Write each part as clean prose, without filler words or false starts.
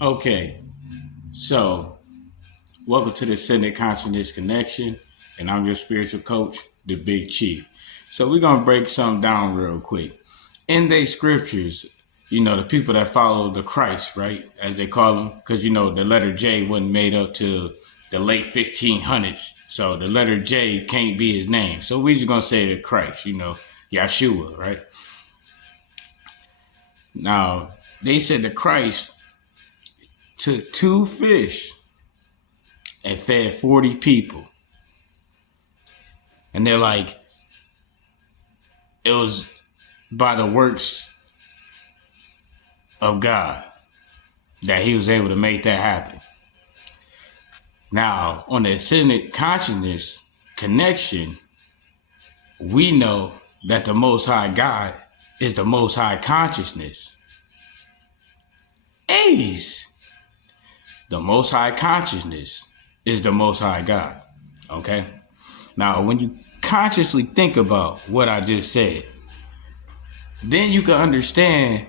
Okay, so welcome to the Ascended Consciousness Connection, and I'm your spiritual coach, the Big Chief. So we're gonna break something down real quick. In the scriptures, the people that follow the Christ, right, as they call them, because the letter J wasn't made up till the late 1500s, so the letter J can't be his name. So we're just gonna say the Christ, Yeshua, right? Now they said the Christ took two fish and fed 40 people. And they're like, it was by the works of God that he was able to make that happen. Now, on the ascended consciousness connection, we know that the Most High God is the Most High consciousness. A's. The Most High consciousness is the Most High God. Okay? Now, when you consciously think about what I just said, then you can understand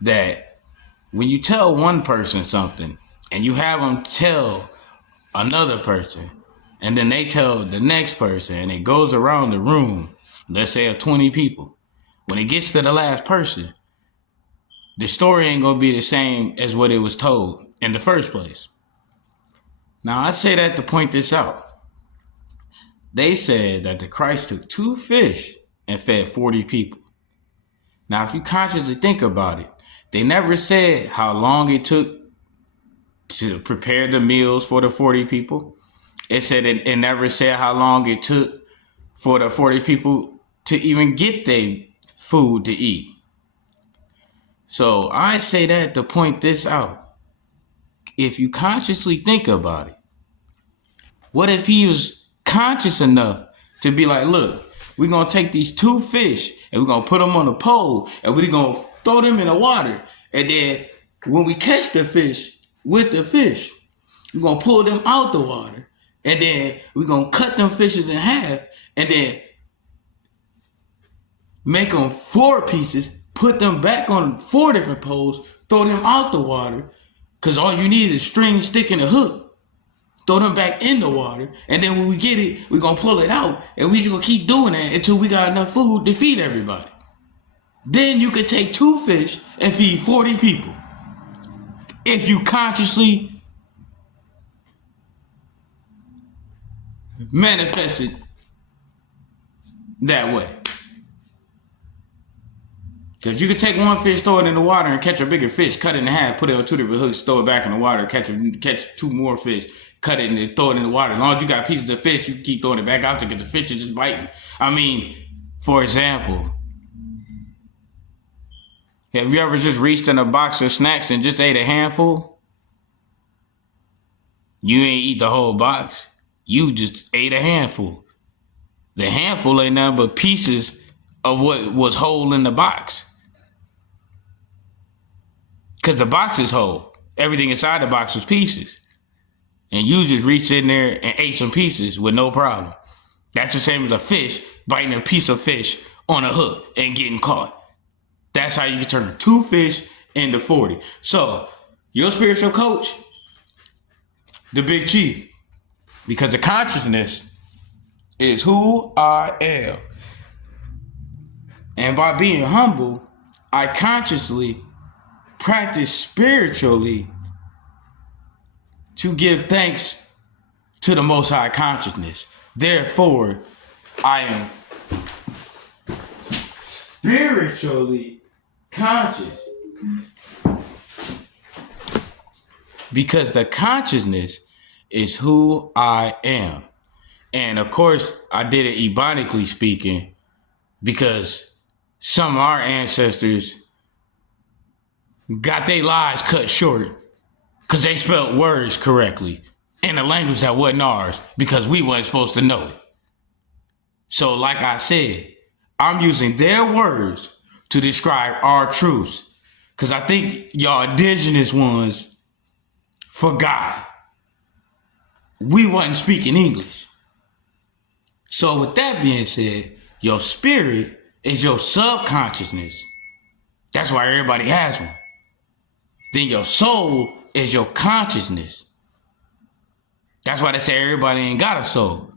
that when you tell one person something and you have them tell another person, and then they tell the next person, and it goes around the room, let's say of 20 people, when it gets to the last person, the story ain't gonna be the same as what it was told in the first place. Now, I say that to point this out. They said that the Christ took two fish and fed 40 people. Now, if you consciously think about it, they never said how long it took to prepare the meals for the 40 people. It never said how long it took for the 40 people to even get their food to eat. So I say that to point this out. If you consciously think about it, what if he was conscious enough to be like, look, we're going to take these two fish and we're going to put them on a pole and we're going to throw them in the water. And then when we catch the fish with the fish, we're going to pull them out the water. And then we're going to cut them fishes in half and then make them 4 pieces, put them back on 4 different poles, throw them out the water. Because all you need is string, stick, and a hook. Throw them back in the water, and then when we get it, we're going to pull it out, and we're just going to keep doing that until we got enough food to feed everybody. Then you could take 2 fish and feed 40 people. If you consciously manifest it that way. Because you could take 1 fish, throw it in the water, and catch a bigger fish, cut it in half, put it on 2 different hooks, throw it back in the water, catch 2 more fish, cut it and then throw it in the water. As long as you got pieces of fish, you can keep throwing it back out there because the fish is just biting. I mean, for example, have you ever just reached in a box of snacks and just ate a handful? You ain't eat the whole box. You just ate a handful. The handful ain't nothing but pieces of what was whole in the box. Because the box is whole. Everything inside the box was pieces. And you just reached in there and ate some pieces with no problem. That's the same as a fish biting a piece of fish on a hook and getting caught. That's how you can turn 2 fish into 40. So, your spiritual coach, the Big Chief, because the consciousness is who I am. And by being humble, I consciously practice spiritually to give thanks to the Most High consciousness. Therefore, I am spiritually conscious. Because the consciousness is who I am. And of course, I did it ebonically speaking because some of our ancestors got their lives cut short because they spelled words correctly in a language that wasn't ours because we weren't supposed to know it. So like I said, I'm using their words to describe our truths because I think y'all indigenous ones forgot we wasn't speaking English. So with that being said, your spirit is your subconsciousness. That's why everybody has one. then your soul is your consciousness. That's why they say everybody ain't got a soul.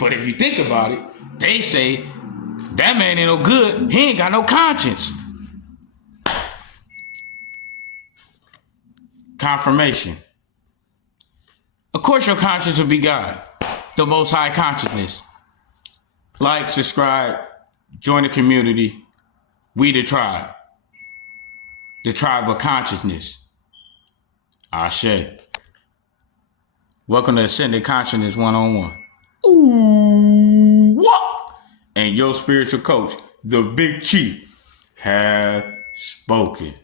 But if you think about it, they say that man ain't no good. He ain't got no conscience. Confirmation. Of course your conscience will be God, the Most High consciousness. Like, subscribe, join the community. We the tribe of consciousness. Ashe. Welcome to Ascended Consciousness 101. Ooh, what? And your spiritual coach, the Big Chief, have spoken.